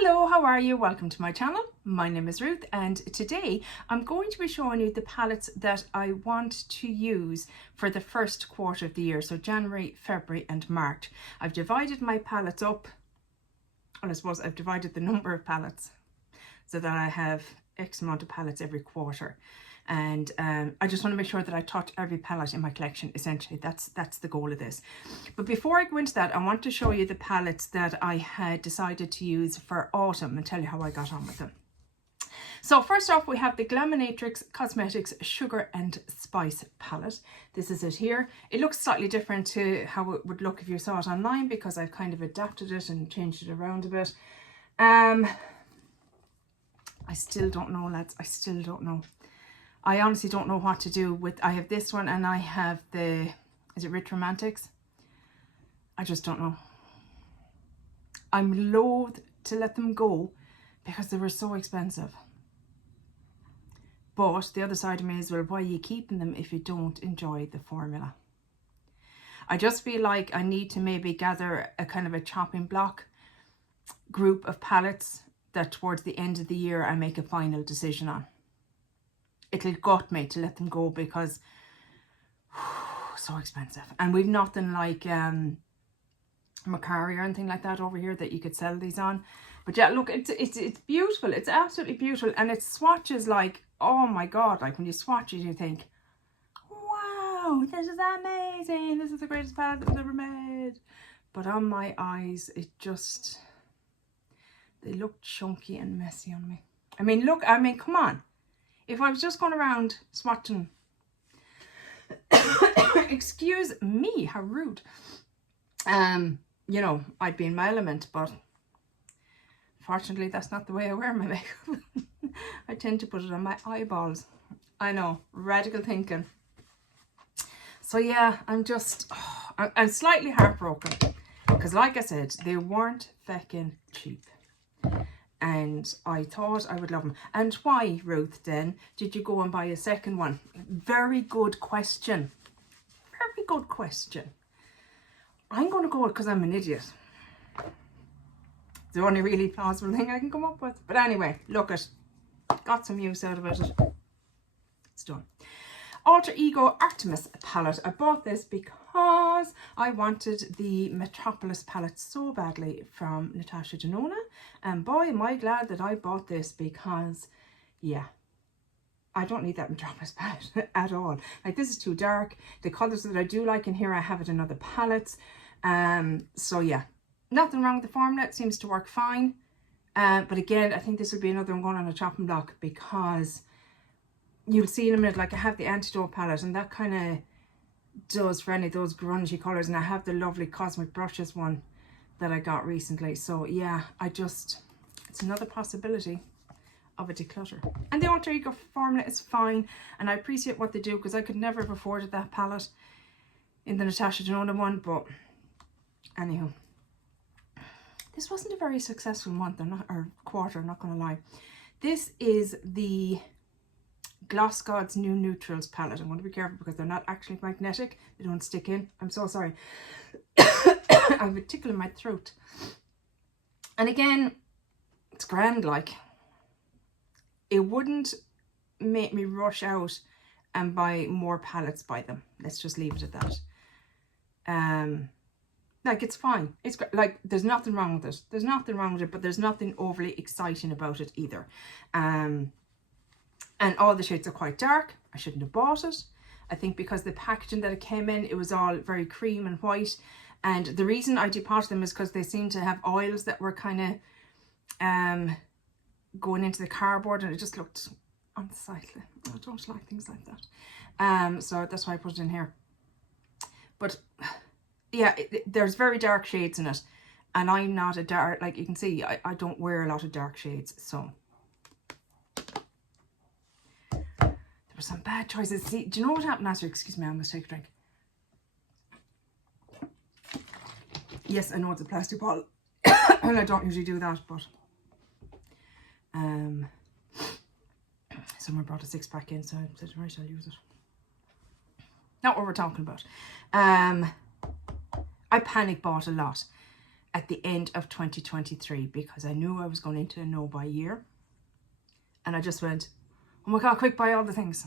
Hello, how are you? Welcome to my channel. My name is Ruth and today I'm going to be showing you the palettes that I want to use for the first quarter of the year, so January, February and March. I've divided my palettes up, and I suppose I've divided the number of palettes so that I have X amount of palettes every quarter. And I just want to make sure that I touch every palette in my collection. Essentially, that's the goal of this. But before I go into that, I want to show you the palettes that I had decided to use for autumn and tell you how I got on with them. So first off, we have the Glaminatrix Cosmetics Sugar and Spice palette. This is it here. It looks slightly different to how it would look if you saw it online because I've kind of adapted it and changed it around a bit. I still don't know, lads. I still don't know. I honestly don't know what to do with, I have this one and I have the, is it Rich Romantics? I just don't know. I'm loath to let them go because they were so expensive. But the other side of me is, well, why are you keeping them if you don't enjoy the formula? I just feel like I need to maybe gather a kind of a chopping block group of palettes that towards the end of the year I make a final decision on. It'll gut me to let them go because so expensive, and we've nothing like Macari or anything like that over here that you could sell these on. But yeah, look, it's beautiful. It's absolutely beautiful, and it swatches like, oh my god, like when you swatch it you think, wow, this is amazing, this is the greatest palette that was ever made. But on my eyes it just, they look chunky and messy on me. I mean, look, I mean, come on. If I was just going around swatching, excuse me, how rude, you know, I'd be in my element, but fortunately that's not the way I wear my makeup. I tend to put it on my eyeballs. I know, radical thinking. So yeah, I'm just, I'm slightly heartbroken because like I said, they weren't feckin' cheap. And I thought I would love them. And why, Ruth, then did you go and buy a second one? Very good question. Very good question. I'm going to go because I'm an idiot. It's the only really plausible thing I can come up with. But anyway, look it. Got some use out of it. It's done. Alter Ego Artemis palette. I bought this because I wanted the Metropolis palette so badly from Natasha Denona, and boy am I glad that I bought this because yeah, I don't need that Metropolis palette at all. Like, this is too dark. The colours that I do like in here I have it in other palettes, so yeah, nothing wrong with the formula. It seems to work fine, but again I think this would be another one going on a chopping block because you'll see in a minute, like I have the Antidote palette and that kind of does for any of those grungy colours, and I have the lovely Cosmic Brushes one that I got recently. So yeah, I just, it's another possibility of a declutter. And the Alter Ego formula is fine and I appreciate what they do because I could never have afforded that palette in the Natasha Denona one, but anyhow. This wasn't a very successful month or quarter, I'm not going to lie. This is the Gloss Gods New Neutrals palette. I'm going to be careful because they're not actually magnetic. They don't stick in. I'm so sorry. I have a tickle in my throat. And again, it's grand, like. It wouldn't make me rush out and buy more palettes by them. Let's just leave it at that. Like, it's fine. It's like, there's nothing wrong with it. There's nothing wrong with it, but there's nothing overly exciting about it either. And all the shades are quite dark. I shouldn't have bought it. I think because the packaging that it came in, it was all very cream and white. And the reason I depotted them is because they seem to have oils that were kind of going into the cardboard, and it just looked unsightly. I don't like things like that. So that's why I put it in here. But yeah, there's very dark shades in it. And I'm not a dark, like you can see, I don't wear a lot of dark shades. So some bad choices. See, do you know what happened last year? Excuse me, I'm going to take a drink. Yes, I know it's a plastic bottle and I don't usually do that, but someone brought a 6-pack in, so I said, right, I'll use it. Not what we're talking about. I panic bought a lot at the end of 2023 because I knew I was going into a no-buy year. And I just went, oh my God, quick, buy all the things.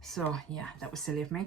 So yeah, that was silly of me.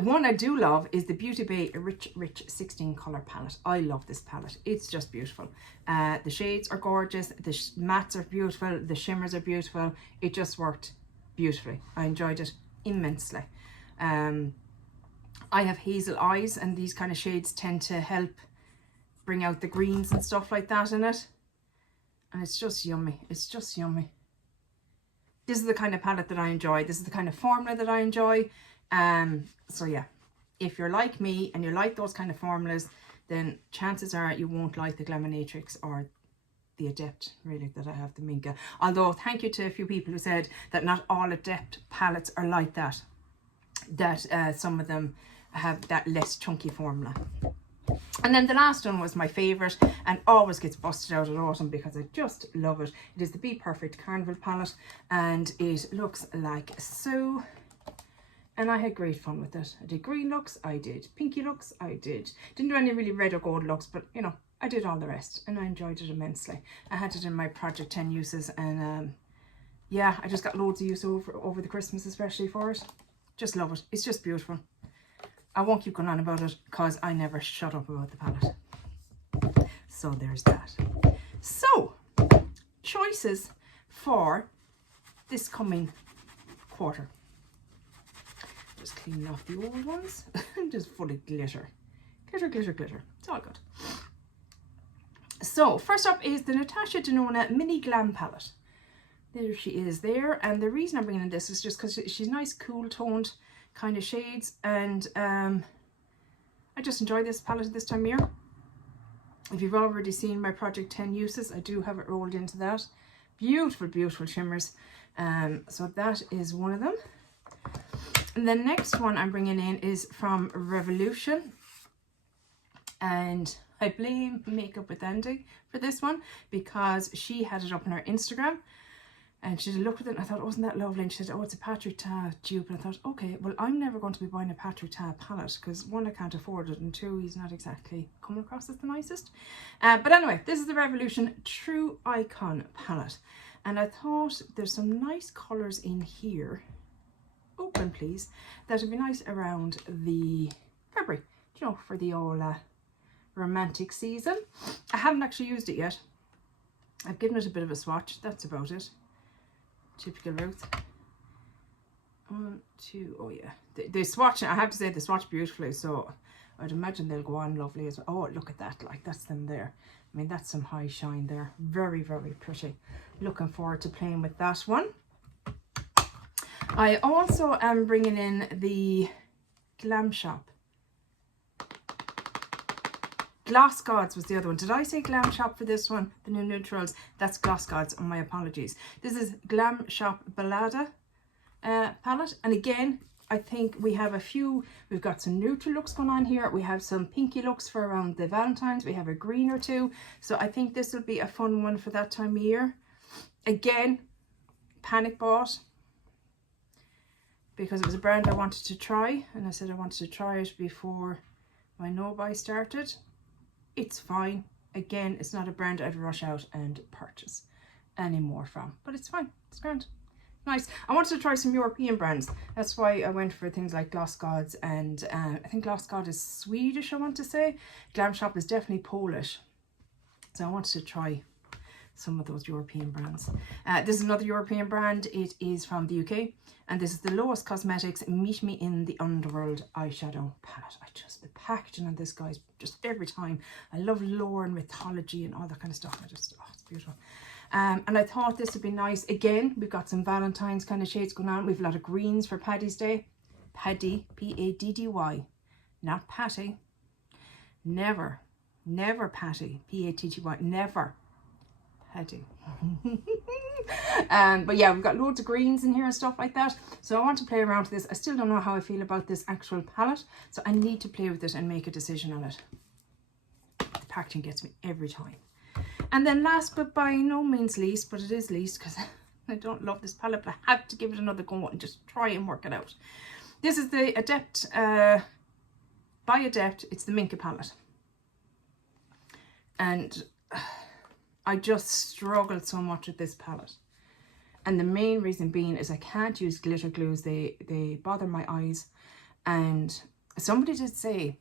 One I do love is the Beauty Bay Rich 16 color palette. I love this palette. It's just beautiful. The shades are gorgeous. The mattes are beautiful. The shimmers are beautiful. It just worked beautifully. I enjoyed it immensely. I have hazel eyes, and these kind of shades tend to help bring out the greens and stuff like that in it. And it's just yummy. It's just yummy. This is the kind of palette that I enjoy. This is the kind of formula that I enjoy. So yeah, if you're like me and you like those kind of formulas, then chances are you won't like the Glaminatrix or the Adept, really, that I have, the Minka. Although, thank you to a few people who said that not all Adept palettes are like that. That some of them have that less chunky formula. And then the last one was my favourite and always gets busted out at autumn because I just love it. It is the Be Perfect Carnival palette, and it looks like so. And I had great fun with it. I did green looks, I did pinky looks, didn't do any really red or gold looks, but you know, I did all the rest and I enjoyed it immensely. I had it in my Project 10 uses, and yeah, I just got loads of use over the Christmas especially for it. Just love it. It's just beautiful. I won't keep going on about it because I never shut up about the palette. So there's that. So, choices for this coming quarter. Just cleaning off the old ones. Just full of glitter. Glitter, glitter, glitter. It's all good. So, first up is the Natasha Denona Mini Glam Palette. There she is there. And the reason I'm bringing in this is just because she's nice, cool toned kind of shades. And I just enjoy this palette at this time of year. If you've already seen my Project 10 uses, I do have it rolled into that. Beautiful, beautiful shimmers. So that is one of them. And the next one I'm bringing in is from Revolution. And I blame Makeup with Andy for this one because she had it up on her Instagram. And she looked at it and I thought, oh, wasn't that lovely? And she said, oh, it's a Patrick Ta dupe. And I thought, okay, well, I'm never going to be buying a Patrick Ta palette because one, I can't afford it, and two, he's not exactly coming across as the nicest. But anyway, this is the Revolution True Icon palette. And I thought there's some nice colours in here. Open, please. That would be nice around the February, you know, for the all romantic season. I haven't actually used it yet. I've given it a bit of a swatch. That's about it. Typical Ruth. 1, 2, oh yeah. They swatch, I have to say, they swatch beautifully, so I'd imagine they'll go on lovely as well. Oh, look at that, like that's them there. I mean, that's some high shine there. Very, very pretty. Looking forward to playing with that one. I also am bringing in the Glam Shop. Gloss Gods was the other one. Did I say Glam Shop for this one? The new neutrals. That's Gloss Gods. My apologies. This is Glam Shop Ballada palette. And again, I think we have a few. We've got some neutral looks going on here. We have some pinky looks for around the Valentine's. We have a green or two. So I think this will be a fun one for that time of year. Again, panic bought, because it was a brand I wanted to try, and I said I wanted to try it before my no-buy started. It's fine. Again, it's not a brand I'd rush out and purchase any more from, but it's fine. It's grand. Nice. I wanted to try some European brands. That's why I went for things like Gloss Gods, and I think Gloss God is Swedish, I want to say. Glam Shop is definitely Polish. So I wanted to try some of those European brands. This is another European brand. It is from the UK, and this is the Adept Cosmetics Meet Me in the Underworld eyeshadow palette. The packaging on this, guys, just every time. I love lore and mythology and all that kind of stuff. It's beautiful. And I thought this would be nice. Again, we've got some Valentine's kind of shades going on. We've a lot of greens for Paddy's Day. Paddy, P-A-D-D-Y, not Patty. Never Patty, P-A-T-T-Y, never. But yeah, we've got loads of greens in here and stuff like that, so I want to play around with this. I still don't know how I feel about this actual palette, so I need to play with it and make a decision on it. The packaging gets me every time. And then last but by no means least, but it is least because I don't love this palette, but I have to give it another go and just try and work it out. This is the Adept by Adept. It's the Minka palette. And I just struggled so much with this palette. And the main reason being is I can't use glitter glues. They bother my eyes. And somebody did say,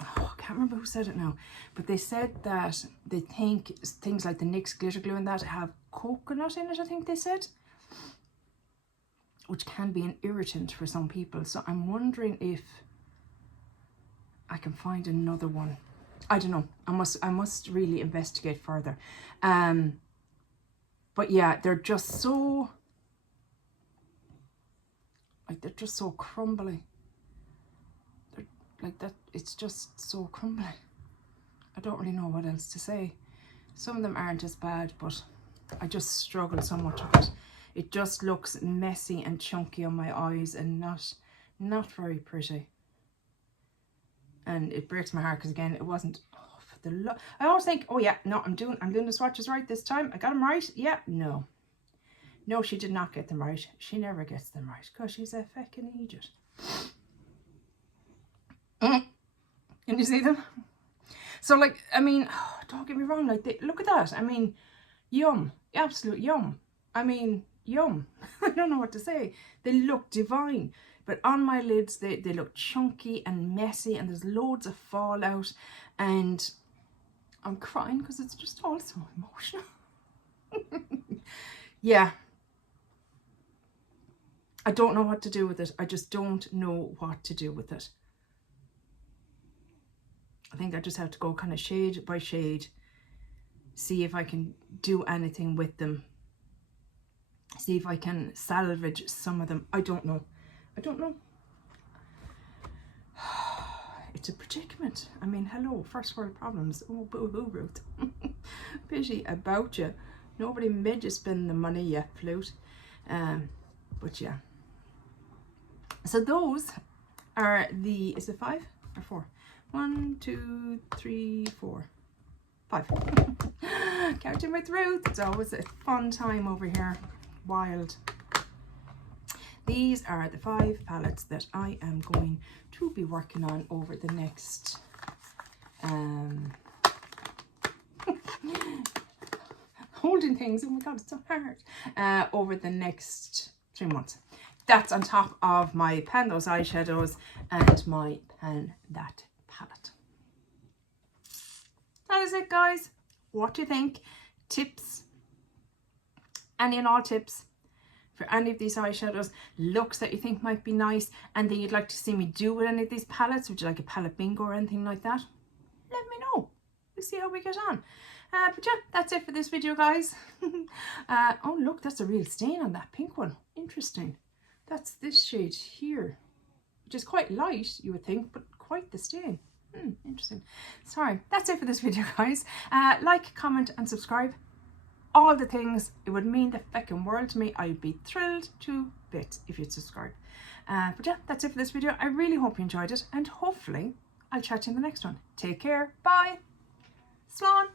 oh, I can't remember who said it now, but they said that they think things like the NYX glitter glue and that have coconut in it, I think they said, which can be an irritant for some people. So I'm wondering if I can find another one. I don't know. I must really investigate further. But yeah, they're just so, like, they're just so crumbly. They're like that. It's just so crumbly. I don't really know what else to say. Some of them aren't as bad, but I just struggle so much with it. It just looks messy and chunky on my eyes and not very pretty. And it breaks my heart because, again, it wasn't. Oh, for the I always think, oh yeah, no, I'm doing the swatches right this time. I got them right. Yeah, no, she did not get them right. She never gets them right because she's a fucking idiot. Can you see them? So, like, I mean, oh, don't get me wrong. Like, look at that. I mean, yum, absolute yum. I mean, yum. I don't know what to say. They look divine. But on my lids, they look chunky and messy, and there's loads of fallout, and I'm crying because it's just all so emotional. Yeah. I don't know what to do with it. I just don't know what to do with it. I think I just have to go kind of shade by shade, see if I can do anything with them. See if I can salvage some of them. I don't know. I don't know. It's a predicament. I mean, hello, first world problems. Oh, boo-hoo, Ruth. Pity about you. Nobody made you spend the money, you flute. But yeah. So those are the, is it 5 or 4? 1, 2, 3, 4, 5. Counting with Ruth. It's always a fun time over here. Wild. These are the 5 palettes that I am going to be working on over the next holding things, oh my god, it's so hard, over the next 3 months. That's on top of my Pan Those eyeshadows and my Pan That palette. That is it, guys. What do you think? Tips, any and all tips for any of these eyeshadows, looks that you think might be nice, and then you'd like to see me do with any of these palettes? Would you like a palette bingo or anything like that? Let me know. We'll see how we get on. But yeah, that's it for this video, guys. Oh look, that's a real stain on that pink one. Interesting. That's this shade here, which is quite light, you would think, but quite the stain. Interesting. Sorry, that's it for this video, guys. Like, comment and subscribe. All the things. It would mean the feckin' world to me. I'd be thrilled to bits if you'd subscribe. But yeah, that's it for this video. I really hope you enjoyed it, and hopefully I'll chat to you in the next one. Take care. Bye. Slán.